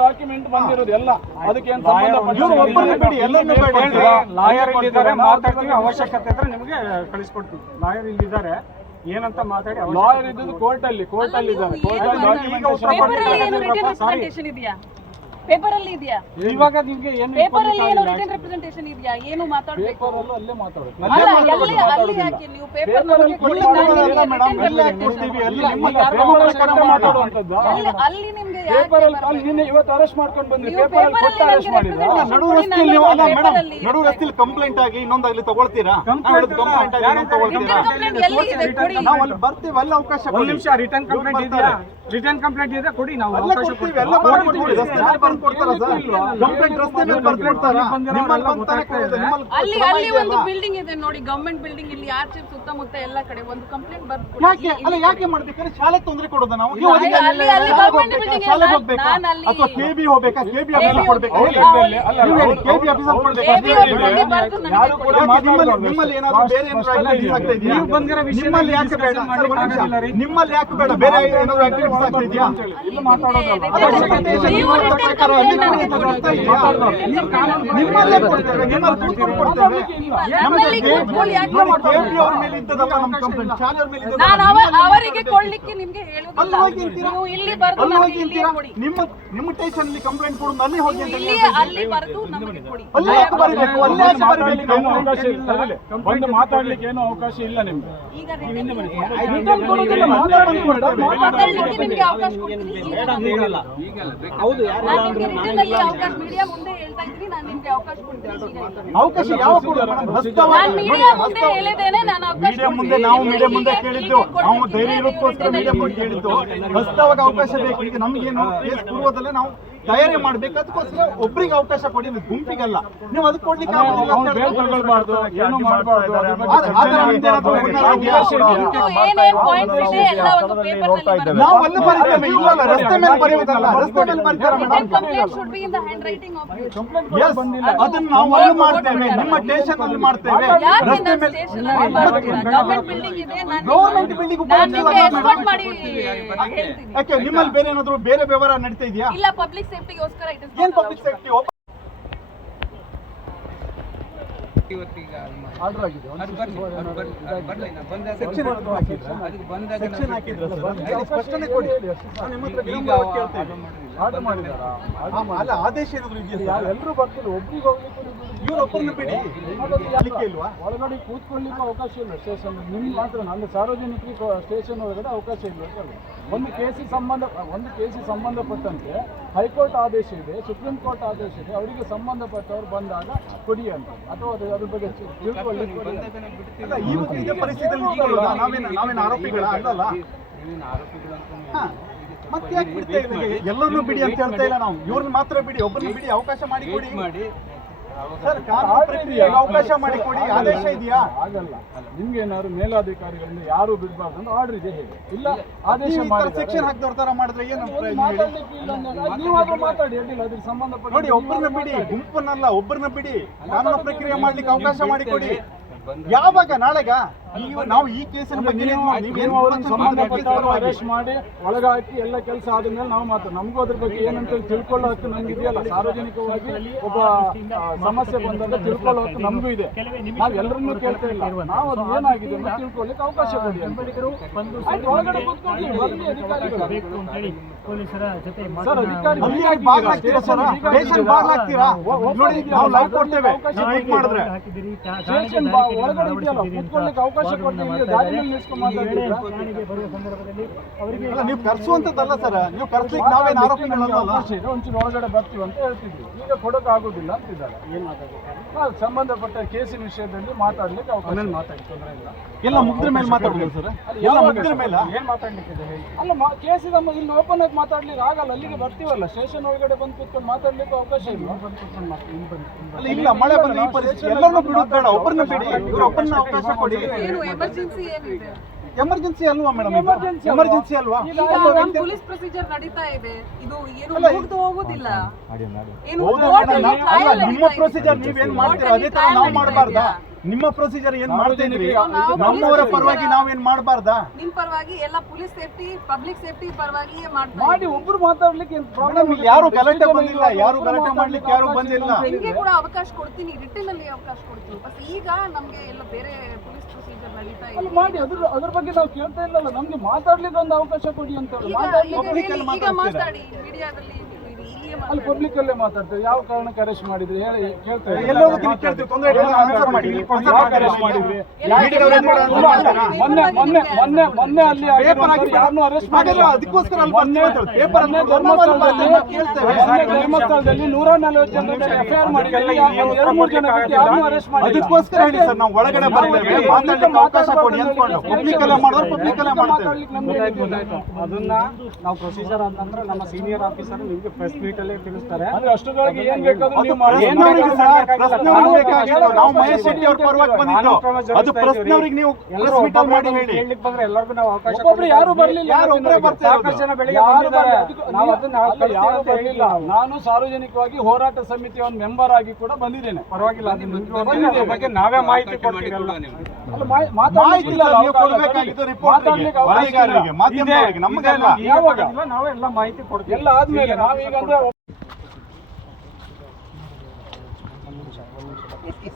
Document ಬಂದಿರೋದು ಎಲ್ಲ. ಅದಕ್ಕೆ ಏನ್ ಸಂಬಂಧ ಇವ್ರು ಒಬ್ಬರನ್ನ ಬಿಡಿ ಎಲ್ಲರನ್ನೂ ಬೇಡ. ಲಾಯರ್ ಇಲ್ಲಿದ್ದಾರೆ ಮಾತಾಡ್ತೀವಿ ಅವಶ್ಯಕತೆ ಇದ್ರೆ ನಿಮಗೆ ಕಳಿಸ್ಕೊಡ್ತೀವಿ. ಲಾಯರ್ ಇಲ್ಲಿದ್ದಾರೆ. ಏನಂತ ಮಾತಾಡಿ ಲಾಯರ್ ಇದ್ದು ಕೋರ್ಟ್ ಅಲ್ಲಿ ಕೋರ್ಟ್ ಅಲ್ಲಿ ಇದ್ದಾರೆ. ಕೋರ್ಟ್ ಅಲ್ಲಿ ಈಗ ಉತ್ತರ ಇದೆಯಾ? ಪೇಪರ್ ಅಲ್ಲಿ ಇದೆಯಾ? ಇವಾಗ ನಿಮಗೆ ಏನು ಪೇಪರ್ ಅಲ್ಲಿ ಏನು ರಿಟನ್ ರೆಪ್ರೆಸೆಂಟೇಷನ್ ಇದೆಯಾ? ಏನು ಮಾತಾಡಬೇಕು? ಪೇಪರ್ ಅಲ್ಲೂ ಅಲ್ಲೇ ಮಾತಾಡೋದು. ಅಲ್ಲ ಅಲ್ಲಿ ಅಲ್ಲಿ ಯಾಕೆ ನೀವು ಪೇಪರ್ ಮೇಡಮ್, ನಿಮ್ಮ ಅಲ್ಲಿ ಯಾಕೆ ಪೇಪರ್ ಅಲ್ಲಿ ಅಲ್ಲಿ ನಿನ್ನೆ ಇವತ್ತು ಅರೆಸ್ಟ್ ಮಾಡ್ಕೊಂಡು ಬಂದ್ರಿ. ಪೇಪರ್ ಅಲ್ಲಿ ಕೊಟ್ಟು ಅರೆಸ್ಟ್ ಮಾಡಿದ್ರ? ನಡು ರಸ್ತೆಯಲ್ಲಿ ಅಲ್ಲ ಮೇಡಮ್ ನಡು ರಸ್ತೆಯಲ್ಲಿ ಕಂಪ್ಲೇಂಟ್ ಆಗಿ ಇನ್ನೊಂದಾಗ್ಲಿ ತಗೊಳ್ತೀರಾ? ಕಂಪ್ಲೇಂಟ್ ಇನ್ನೊಂದು ತಗೊಳ್ತೀರಾ? Written complaint ಎಲ್ಲಿ ಇದೆ? ಕೊಡಿ. ನಾವು ಅಲ್ಲಿ ಬರ್ತೀವಿ ಅಲ್ಲಿ ಅವಕಾಶ ಒಂದ್ ನಿಮಿಷ ರಿಟರ್ನ್ ಕಂಪ್ಲೇಂಟ್ ಇದೆಯಾ? ರಿಟರ್ನ್ ಕಂಪ್ಲೇಂಟ್ ಇದೆ ಕೊಡಿ ನಾವು ಅವಕಾಶ ಕೊಡ್ತೀವಿ ಕೊಡ್ತೀವಿ. ಎಲ್ಲ ಬರ್ಕೊಡ್ತೀವಿ ರಸ್ತೆ ಮೇಲೆ ಬರ್ಕೊಡ್ತಾರ ಸರ್. ಕಂಪ್ಲೇಂಟ್ ರಸ್ತೆ ಮೇಲೆ ಬರ್ಕೊಡ್ತಾರ ನಿಮ್ಮಲ್ಲಿ ಬಂತಾನೆ ನಿಮ್ಮಲ್ಲಿ ಅಲ್ಲಿ ಅಲ್ಲಿ ಒಂದು ಬಿಲ್ಡಿಂಗ್ ಇದೆ ನೋಡಿ ಗವರ್ನಮೆಂಟ್ ಬಿಲ್ಡಿಂಗ್ ಇಲ್ಲಿ ಆಚೆ ಸುತ್ತಮುತ್ತ ಎಲ್ಲ ಕಡೆ ಒಂದು ಕಂಪ್ಲೇಂಟ್ ಬರ್ದು ಯಾಕೆ? ಅಲ್ಲ ಯಾಕೆ ಮಾಡ್ಬೇಕಾದ್ರೆ ಶಾಲೆ ತೊಂದರೆ ಕೊಡೋದು ನಾವು? ಅಲ್ಲಿ- ಅಲ್ಲಿ- building ಶಾಲೆಗೆ. ಹೋಗ್ಬೇಕಾ? ಅಥವಾ ಕೆಬಿ ಹೋಗ್ಬೇಕಾ? ಕೆಬಿ ಆಫೀಸರ್ ಕೊಡ್ಬೇಕಾ ಹೇಳಿ. ಹೇಳಿ, ಕೆಬಿ ಆಫೀಸರ್ ಕೊಡ್ಬೇಕಾ ಯಾರು ಕೂಡ ನಿಮ್ಮಲ್ಲಿ ಏನಾದ್ರು ಬೇರೆ ಏನಾದ್ರು ಸ್ಪಷ್ಟ activities ಆಗ್ತಾ ಇದೆಯಾ? ನೀವು ಬಂದಿರೋ ವಿಷಯ ನಿಮ್ಮಲ್ಲಿ ಯಾಕೆ ಬೇಡ. ನಿಮ್ಮಲ್ಲಿ ಯಾಕೆ ಬೇಡ? ಬೇರೆ ಏನಾದ್ರು ಆಕ್ಟಿವಿಟೀಸ್ ಆಗ್ತಾ ಇದೆಯಾ? ನಿಮ್ಮಲ್ಲೇ ಕೊಡ್ತೇವೆ. ನಿಮ್ಮಲ್ಲಿ ಕೂತ್ಕೊಂಡು ಕೊಡ್ತೇವೆ? ಕೆಬಿ ಅವ್ರ ಮೇಲೆ ಇದ್ದದಲ್ಲ ನಮ್ಮ ಕಂಪ್ಲೇಂಟ್ ಶಾಲೆಯವ್ರ ಮೇಲೆ ನಾನು ಅವರಿಗೆ ಕೊಡ್ಲಿಕ್ಕೆ ನಿಮ್ಗೆ ಇಲ್ಲಿ ಬರ್ದು ನಮಗೆ ನಿಮ್ಮ ನಿಮ್ಮ ಸ್ಟೇಷನ್ ಅಲ್ಲಿ ಕಂಪ್ಲೇಂಟ್ ಕೊಡು ಅಲ್ಲಿ ಹೋಗಿ ಅಂತ ಇಲ್ಲಿ ಅಲ್ಲಿ ಬರ್ದು ನಮಗೆ ಕೊಡಿ. ಅಲ್ಲಿ ಯಾಕೆ ಬರಬೇಕು? ಅಲ್ಲಿ ಯಾಕೆ ಬರಬೇಕು? ಏನು ಅವಕಾಶ ಇಲ್ಲ. ಬಂದು ಮಾತಾಡ್ಲಿಕ್ಕೆ ಏನು ಅವಕಾಶ ಇಲ್ಲ ನಿಮ್ಗೆ. ಈಗ written ರಿಟರ್ನ್ ಕೊಡೋದಿಲ್ಲ ಮಾತಾಡಿ ಮೇಡಮ್ ಮಾತಾಡ್ಲಿಕ್ಕೆ ನಿಮ್ಗೆ ಅವಕಾಶ ಕೊಡ್ತೀನಿ. ಈಗ ನಾನು ನಿಮ್ಗೆ written ಅಲ್ಲಿ ಅವಕಾಶ ಮೀಡಿಯಾ ಮುಂದೆ ಹೇಳ್ತಾ ಇದ್ದೀನಿ. ನಾನು ನಿಮ್ಗೆ ಅವಕಾಶ ಕೊಡ್ತೀನಿ. ಅವಕಾಶ ಯಾವ ಕೊಡೋದು ಮೇಡಮ್? ನಾನು ಮೀಡಿಯಾ ಮುಂದೆ ಹೇಳಿದ್ದೇನೆ ನಾನು ಅವಕಾಶ ಮೀಡಿಯಾ ಮುಂದೆ ನಾವು ಮೀಡಿಯಾ ಮುಂದೆ ಕೇಳಿದ್ದು ನಾವು ಧೈರ್ಯ ಇರೋಕ್ಕೋಸ್ಕರ ಮೀಡಿಯಾ ಮುಂದೆ ಕೇಳಿದ್ದು ಹಸ್ತವಾಗ ಅವಕಾಶ ಬೇಕು. ಈಗ ನಮಗೇನು ಕೇಸ್ ಪೂರ್ವದಲ್ಲೇ ನಾವು ತಯಾರಿ ಮಾಡ್ಬೇಕು ಅದಕ್ಕೋಸ್ಕರ ಒಬ್ರಿಗೆ ಅವಕಾಶ ಕೊಡಿ ಗುಂಪಿಗಲ್ಲ ನೀವು ಅದಕ್ಕೆ ಕೊಡ್ಲಿಕ್ಕೆ ಒಂದು ನಾವು ಅಲ್ಲಿ ಬರೀತೇವೆ ಇಲ್ಲಲ್ಲ ರಸ್ತೆ ಮೇಲೆ ಬರೆಯುವುದಲ್ಲ ರಸ್ತೆ ಮೇಲೆ ಬರೀತಾರೆ ಅದನ್ನ ನಾವು ಅಲ್ಲಿ ಮಾಡ್ತೇವೆ ನಿಮ್ಮ ಸ್ಟೇಷನ್ ಅಲ್ಲಿ ಮಾಡ್ತೇವೆ ಯಾಕೆ ರಸ್ತೆ ಮೇಲೆ ಸ್ಟೇಷನ್ ಅಲ್ಲಿ ಬರ್ತೀರಾ ಗವರ್ಮೆಂಟ್ ಬಿಲ್ಡಿಂಗ್ ಇದೆ ನಾನು ಗೌರ್ಮೆಂಟ್ ಬಿಲ್ಡಿಂಗ್ ಯಾಕೆ ನಿಮ್ಮಲ್ಲಿ ಬೇರೆ ಏನಾದ್ರು ಬೇರೆ ವ್ಯವಹಾರ ನಡೀತಾ ಇದೆಯಾ ಇಲ್ಲ ಪಬ್ಲಿಕ್ ಸೇಫ್ಟಿಗೋಸ್ಕರ ಇಟ್ ಇಸ್ ಏನ್ ಪಬ್ಲಿಕ್ ಸೇಫ್ಟಿ ಆರ್ಡರ್ ಆಗಿದೆ. ಸೆಕ್ಷನ್ ಹಾಕಿದ್ರ? ಸರ್ ಸ್ಪಷ್ಟನೆ ಕೊಡಿ. ನಾನು ನಿಮ್ಮ ಹತ್ರ ವಿನಮ್ರವಾಗಿ ಕೇಳ್ತೇನೆ. ಆರ್ಡರ್ ಮಾಡಿದಾರಾ ಅಲ್ಲ ಆದೇಶ ಏನಾದ್ರು ಇದೆಯಾ ಎಲ್ಲರೂ ಬರ್ತಿಲ್ಲ ಒಬ್ರಿಗೆ ಹೋಗ್ಲಿಕ್ಕೆ ಒಳಗಡೆ ಕೂತ್ಕೊಳ್ಳಿಕ್ಕೆ ಅವಕಾಶ ಇಲ್ಲ. ಸ್ಟೇಷನ್ ನಿಮ್ ಮಾತ್ರ ನಮ್ಮ ಸಾರ್ವಜನಿಕರಿಗೆ ಸ್ಟೇಷನ್ ಒಳಗಡೆ ಅವಕಾಶ ಇಲ್ಲ. ಒಂದು ಕೇಸಿಗೆ ಸಂಬಂಧ ಒಂದು ಕೇಸಿಗೆ ಸಂಬಂಧಪಟ್ಟಂತೆ ಹೈಕೋರ್ಟ್ ಆದೇಶ ಇದೆ ಸುಪ್ರೀಂ ಕೋರ್ಟ್ ಆದೇಶ ಇದೆ ಅವರಿಗೆ ಸಂಬಂಧಪಟ್ಟವರು ಬಂದಾಗ ಕೊಡಿ ಅಂತ. ಅಥವಾ ಅದು ಅದ್ರ ಬಗ್ಗೆ ತಿಳ್ಕೊಳ್ಳಿ. ಆರೋಪಿಗಳ? ಅಲ್ಲಲ್ಲ. ಮತ್ತೆ ಯಾಕೆ ಬಿಡ್ತಾ ಎಲ್ಲರನ್ನೂ ಬಿಡಿ ಅಂತ ಹೇಳ್ತಾ ಇಲ್ಲ ನಾವು. ಇವ್ರನ್ನ ಮಾತ್ರ ಬಿಡಿ ಒಬ್ಬರನ್ನ ಬಿಡಿ ಅವಕಾಶ ಮಾಡಿ ಕೊಡಿ. ಪ್ರಕ್ರಿಯೆಗೆ ಅವಕಾಶ ಮಾಡಿ ಕೊಡಿ ಆದೇಶ ಇದೆಯಾ? ಆಗಲ್ಲ ನಿಮ್ಗೆ ಏನಾದ್ರು ಮೇಲಾಧಿಕಾರಿಗಳಿಂದ ಯಾರು ಬಿಡಬಾರ್ದು ಅಂತ ಆರ್ಡರ್ ಇದೆ ಹೇಳಿ. ಇಲ್ಲ ಆದೇಶ ಮಾಡಿ ಸೆಕ್ಷನ್ ಹಾಕಿದವ್ರ ತರ ಮಾಡಿದ್ರೆ ಏನು ನೀವಾದ್ರೂ ಮಾತಾಡಿ ಅಡ್ಡಿಲ್ಲ. ಅದ್ರ ಸಂಬಂಧಪಟ್ಟ ನೋಡಿ ಒಬ್ಬರನ್ನ ಬಿಡಿ ಗುಂಪನ್ನಲ್ಲ ಒಬ್ಬರನ್ನ ಬಿಡಿ. ಕಾನೂನು ಪ್ರಕ್ರಿಯೆ ಮಾಡ್ಲಿಕ್ಕೆ ಅವಕಾಶ ಮಾಡಿ ಕೊಡಿ. ಯಾವಾಗ ನಾಳೆಗ? ನೀವು ನಾವು ಈ ಕೇಸಿನ ಬಗ್ಗೆ ಅರೆಸ್ಟ್ ಮಾಡಿ ಒಳಗಾಕಿ ಎಲ್ಲ ಕೆಲಸ ಆದ್ಮೇಲೆ ನಾವು ಮಾತ್ರ ನಮಗೂ ಅದ್ರ ಬಗ್ಗೆ ಏನಂತ ತಿಳ್ಕೊಳ್ಳೋ ಹಕ್ಕು ನಮ್ಗೆ ಇದೆಯಲ್ಲ ಸಾರ್ವಜನಿಕವಾಗಿ ಒಬ್ಬ ಸಮಸ್ಯೆ ಬಂದಾಗ ತಿಳ್ಕೊಳ್ಳೋ ಹಕ್ಕು ನಮಗೂ ಇದೆ. ನಾವು ಎಲ್ಲರನ್ನೂ ಕೇಳ್ತಾ ಇಲ್ಲ. ನಾವು ಅದು ಏನಾಗಿದೆ ಅಂತ ತಿಳ್ಕೊಳ್ಳಿಕ್ಕೆ ಅವಕಾಶ ಕೊಡಿ ಒಳಗಡೆ ಕೂತ್ಕೊಂಡು ಅಧಿಕಾರಿಗಳು. ಪೊಲೀಸರ ಜೊತೆ ಸರ್ ಅಧಿಕಾರಿ ಅಲ್ಲಿ ಯಾಕೆ ಬಾಗ್ಲಾಗ್ತೀರಾ ಸರ್? ಸ್ಟೇಷನ್ ಬಾಗ್ಲಾಗ್ತೀರಾ ನೋಡಿ ನಾವು ಲೈವ್ ಕೊಡ್ತೇವೆ. ಮಾಡಿದ್ರೆ. ಒಳಗಡೆ ಇದೆಯಲ್ಲ. ಕೂತ್ಕೊಳ್ಳಿಕ್ಕೆ ಅವಕಾಶ ಅಲ್ಲ ನೀವು ಕರ್ಸುವಂತದ್ದಲ್ಲ ಸರ್. ನೀವು ಕರ್ಸ್ಲಿಕ್ಕೆ ನಾವೇನು ಅವಕಾಶ ಇದೆ. ಒಂಚೂರು ಒಳಗಡೆ ಬರ್ತೀವಿ ಅಂತ ಹೇಳ್ತಿದ್ವಿ ಈಗ ಕೊಡೋಕೆ ಆಗೋದಿಲ್ಲ ಅಂತಿದ್ದಾರೆ ಏನ್ ಸಂಬಂಧಪಟ್ಟ ಕೇಸಿನ ವಿಷಯದಲ್ಲಿ ಮಾತಾಡ್ಲಿಕ್ಕೆ ಅವಕಾಶ ಮಾತಾಡಿ ತೊಂದರೆ ಇಲ್ಲ. ಎಲ್ಲ ಮುಗ್ದ್ರ ಮೇಲೆ ಮಾತಾಡ್ಬೋದು ಸರ್. ಎಲ್ಲ ಯಾವಾಗ ಮೇಲೆ. ಏನ್ ಮಾತಾಡ್ಲಿಕ್ಕಿದೆ ಹೇಳಿ? ಅಲ್ಲ ಮಾ- ಕೇಸಿದ ಮ- ಇಲ್ಲಿ ಓಪನ್ ಆಗಿ ಮಾತಾಡ್ಲಿಕ್ಕೆ ಆಗಲ್ಲ. ಅಲ್ಲಿಗೆ ಬರ್ತೀವಲ್ಲ. ಸ್ಟೇಷನ್ ಒಳಗಡೆ ಬಂದು ಕೂತ್ಕೊಂಡು ಮಾತಾಡ್ಲಿಕ್ಕೆ ಅವಕಾಶ ಇಲ್ಲ. ಅಲ್ಲ ಇಲ್ಲ ಮಳೆ ಬಂದ್ರೆ ಈ ಪರಿಸ್ಥಿತಿ. ಎಲ್ಲರನ್ನೂ ಬಿಡೋದು ಬೇಡ. ಒಬ್ಬರನ್ನ ಬಿಡಿ. ಅವಕಾಶ ಕೊಡಿ. ಏನು ಎಮರ್ಜೆನ್ಸಿ ಏನಿದೆ? ಎಮರ್ಜೆನ್ಸಿ ಅಲ್ವಾ ಮೇಡಮ್ ಎಮರ್ಜೆನ್ಸಿ ಅಲ್ವಾ? ಪೊಲೀಸ್ ಪ್ರೊಸೀಜರ್ ನಡೀತಾ ಇದೆ. ಇದು ಏನು ಮುಗ್ದು ಹೋಗುದಿಲ್ಲ. ಏನು ನಿಮ್ಮ. ಪ್ರೊಸೀಜರ್ ನೀವೇನ್ ಮಾಡ್ತೀರಾ? ಅದೇ ತರ ನಾವು ಮಾಡಬಾರ್ದಾ? ನಿಮ್ಮ ಪ್ರೊಸೀಜರ್ ಏನ್ ಮಾಡ್ತೇನೆ ನಮ್ಮವರ ಪರವಾಗಿ ನಾವೇನ್ ಮಾಡಬಾರ್ದಾ? ನಿಮ್ ಪರವಾಗಿ ಎಲ್ಲ ಪೊಲೀಸ್ ಸೇಫ್ಟಿ ಪಬ್ಲಿಕ್ ಸೇಫ್ಟಿ ಪರವಾಗಿ ಮಾಡಿ. ಒಬ್ರು ಮಾತಾಡ್ಲಿಕ್ಕೆ ಪ್ರಾಬ್ಲಮ್ ಇಲ್ಲ. ಯಾರು ಗಲಾಟೆ ಬಂದಿಲ್ಲ ಇಲ್ಲ, ಯಾರು ಗಲಾಟೆ ಮಾಡ್ಲಿಕ್ಕೆ ಯಾರು ಬಂದಿಲ್ಲ. ನಿಮಗೆ ಕೂಡ ಅವಕಾಶ ಕೊಡ್ತೀನಿ ರಿಟರ್ನ್ ಅಲ್ಲಿ ಅವಕಾಶ ಕೊಡ್ತೀನಿ. ಬಟ್ ಈಗ ನಮಗೆ ಎಲ್ಲ ಬೇರೆ ಪೊಲೀಸ್ ಪ್ರೊಸೀಜರ್ ನಡೀತಾ ಇದೆ. ಮಾಡಿ ಅದ್ರ ಅದ್ರ ಬಗ್ಗೆ ನಾವು ಕೇಳ್ತಾ ಇಲ್ಲಲ್ಲ. ನಮ್ಗೆ ಮಾತಾಡ್ಲಿಕ್ಕೆ ಒಂದು ಅವಕಾಶ ಕೊಡಿ ಅಂತ ಮಾತಾಡಿ ಮೀಡಿಯಾದಲ್ಲಿ ಅಲ್ಲಿ ಪಬ್ಲಿಕ್ ಅಲ್ಲೇ ಮಾತಾಡ್ತೇವೆ. ಯಾವ ಕಾರಣಕ್ಕೆ ಅರೆಸ್ಟ್ ಮಾಡಿದ್ರಿ? ಹೇಳಿ ಕೇಳ್ತೇವೆ? ಮೊನ್ನೆ ಮೊನ್ನೆ ಮೊನ್ನೆ ಮೊನ್ನೆ ಅಲ್ಲಿ ಯಾರನ್ನೂ ಅರೆಸ್ಟ್ ಮಾಡಿಲ್ಲ. ಅದಕ್ಕೋಸ್ಕರ ಅಲ್ಲಿ ಮೊನ್ನೆ ಧರ್ಮಸ್ಥಳದಲ್ಲಿ ನೂರ ನಲವತ್ತು ಜನ ಎಫ್ಐಆರ್ ಮಾಡಿದ್ದಾರೆ ಎರಡು ಮೂರು ಜನ ಬಿಟ್ಟು ಅರೆಸ್ಟ್ ಮಾಡಿ ಅದಕ್ಕೋಸ್ಕರ ಹೇಳಿ ಸರ್ ನಾವು ಒಳಗಡೆ ಬರ್ತೇವೆ. ಮಾತಾಡ್ಲಿಕ್ಕೆ ಅವಕಾಶ ಕೊಡಿ ಅಂದ್ಕೊಂಡು ಪಬ್ಲಿಕ್ ಅಲ್ಲೇ ಮಾಡೋರು ಪಬ್ಲಿಕ್ ಅಲ್ಲೇ ಮಾಡ್ತೇವೆ ಅದನ್ನ ನಾವು ಪ್ರೊಸೀಜರ್ ಅಂತಂದ್ರೆ ನಮ್ಮ ಸೀನಿಯರ್ ಆಫೀಸರ್ ನಿಮ್ಗೆ ಪ್ರೆಸ್ ಅಲ್ಲಿ ತಿಳಿಸ್ತಾರೆ. ಅಂದ್ರೆ ಅಷ್ಟರೊಳಗೆ ಏನ್ ಬೇಕಾದ್ರೂ ನೀವು ಮಾಡಿ. ಏನ್ ಅವ್ರಿಗೆ ಸರ್ ಬೇಕಾಗಿತ್ತು ನಾವು ಮಹೇಶ್ ಶೆಟ್ಟಿ ಅವ್ರ ಪರವಾಗಿ ಬಂದಿದ್ದು. ಅದು ಪ್ರಶ್ನೆಯವ್ರಿಗೆ ನೀವು ಎಲ್ಲರೂ ಪ್ರೆಸ್ ಮೀಟ್ ಮಾಡಿ ಹೇಳಿ ಕೇಳಲಿಕ್ಕೆ ಬಂದ್ರೆ ಎಲ್ಲರಿಗೂ ನಾವು ಅವಕಾಶ ಒಬ್ಬೊಬ್ರು ಯಾರು ಬರಲಿಲ್ಲ ಯಾರು? ಸಾಕಷ್ಟು ಜನ ಬೆಳಿಗ್ಗೆ ಯಾರು ಬಂದಿದ್ದಾರೆ. ನಾವು ಅದನ್ನ ಯಾರು ನಾನು ಸಾರ್ವಜನಿಕವಾಗಿ ಹೋರಾಟ ಸಮಿತಿಯ ಒಂದು ಮೆಂಬರ್ ಆಗಿ ಕೂಡ ಬಂದಿದ್ದೇನೆ. ಪರವಾಗಿಲ್ಲ ಬಗ್ಗೆ ನಾವೇ ಮಾಹಿತಿ ಕೊಡ್ತೀವಿ ಎಲ್ಲ. ಅಲ್ಲ, ಮಾಹಿ- ಇಲ್ಲ, ನೀವು ಅವಕಾಶ ಕೊಡ್ಬೇಕಾಗಿದ್ದು ಕೊಡಿ. ರಿಪೋರ್ಟರ್ಗೆ ಮಾತಾಡ್ಲಿಕ್ಕೆ ಅವಕಾಶ ವರದಿಗಾರರಿಗೆ ಇಲ್ಲ. ಮಾಧ್ಯಮದವರಿಗೆ ನಮಗಲ್ಲ ಈಗ ಯಾವಾಗ? ನಾವೇ ಎಲ್ಲ ಮಾಹಿತಿ ಕೊಡ್ತೀವಿ. ಎಲ್ಲ ಆದ್ಮೇಲೆ ನಾವೀಗ ಅಂದ್ರೆ Thank you.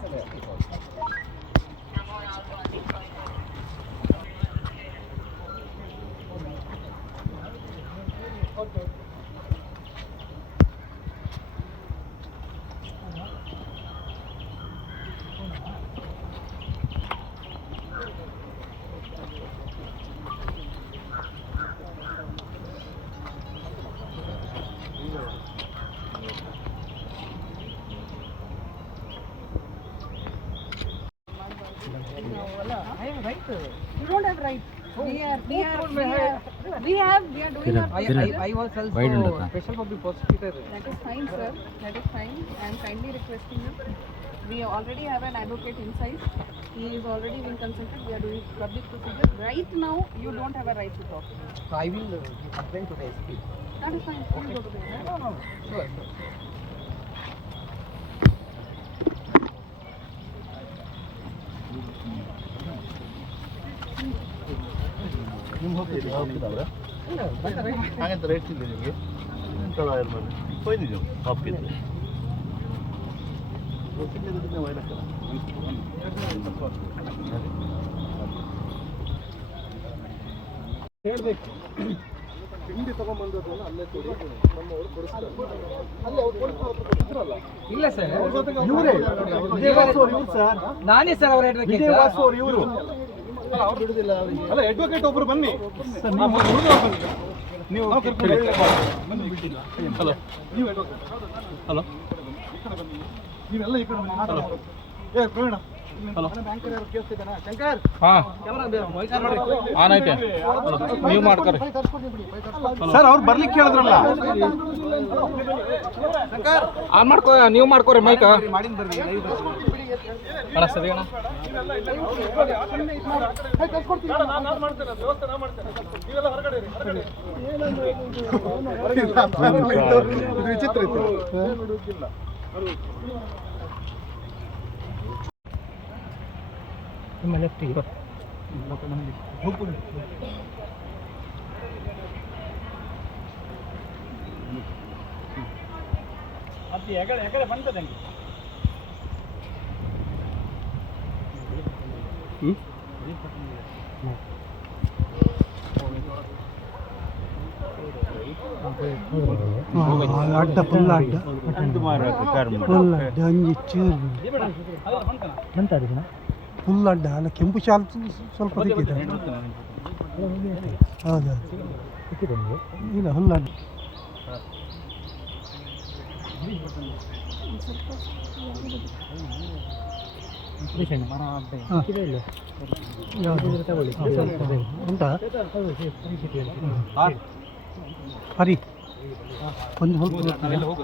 You don't have right. We are, we are, we are, we have, we are doing our best. I was also special public prosecutor. That is fine, sir. That is fine. I am kindly requesting you. We already have an advocate inside. He is already been consulted. We are doing public procedure. Right now, you don't have a right to talk. So I will uh, give complaint to the SP. That is fine. Please go to the Sure. ಹಾಗಂತ rate ನಿಮಗೆ ಹೇಳ್ಬೇಕು ತಿಂಡಿ ತಗೊಂಡ್ಬಂದದ್ದನ್ನ ಅಲ್ಲೇ ಕೊಡಿ ನಮ್ಮವರು ಕೊಡಿಸ್ತಾರೆ ಅಲ್ಲಿ ಅವ್ರು ಕೊಡಿಸ್ತಾರೆ ಅವ್ರು ಇಲ್ಲ ಸರ್. ಇವರೇ. ವಿಜಯ ವಾಸು ಅವ್ರು ಇವ್ರು ಸರ್. ನಾನೇ ಸರ್ ಅವರ ಹೇಳ್ಬೇಕು ವಾಸು ಅವ್ರು ಇವರು. ಅಲ್ಲ ಅಡ್ವೊಕೇಟ್ ಒಬ್ರು ಬನ್ನಿ. ನೀವು ಹಲೋ. ನೀವು. ಹಲೋ. ನೀವೆಲ್ಲ ಈ ಕಡೆ. ಏ ಪ್ರವೀಣ. ಹಲೋ. ಶಂಕರ್! ನೀವು ಸರ್ ಅವ್ರು ಬರ್ಲಿಕ್ಕೆ ಹೇಳಿದ್ರಲ್ಲ ಆನ್ ಮಾಡ್ಕೋ ನೀವು ಮಾಡ್ಕೋರಿ ಮೈಕ್ ಅಣ್ಣ ಸರಿ ಅಣ್ಣ. ಇದು ವಿಚಿತ್ರ ಇತ್ತು ಅದು ಹೆಗಡೆ ಹೆಗಡೆ ಬಂತದೆ ಹಂಗೆ ಅಡ್ಡ ಫುಲ್ ಅಡ್ಡ ಫುಲ್ ಅಡ್ಡ ಹಂಗೆ ಚೂರು ಫುಲ್ ಅಡ್ಡ ಅಲ್ಲ ಕೆಂಪು ಶಾಲ್ ಸ್ವಲ್ಪ ಸಿಕ್ಕಿದೆ ಹೌದಾ ಇಲ್ಲ ಫುಲ್ ಅಡ್ಡ ಸ್ವಲ್ಪ. ಉಂಟಾ? ಹರಿ. ಒಂದು ಸ್ವಲ್ಪ.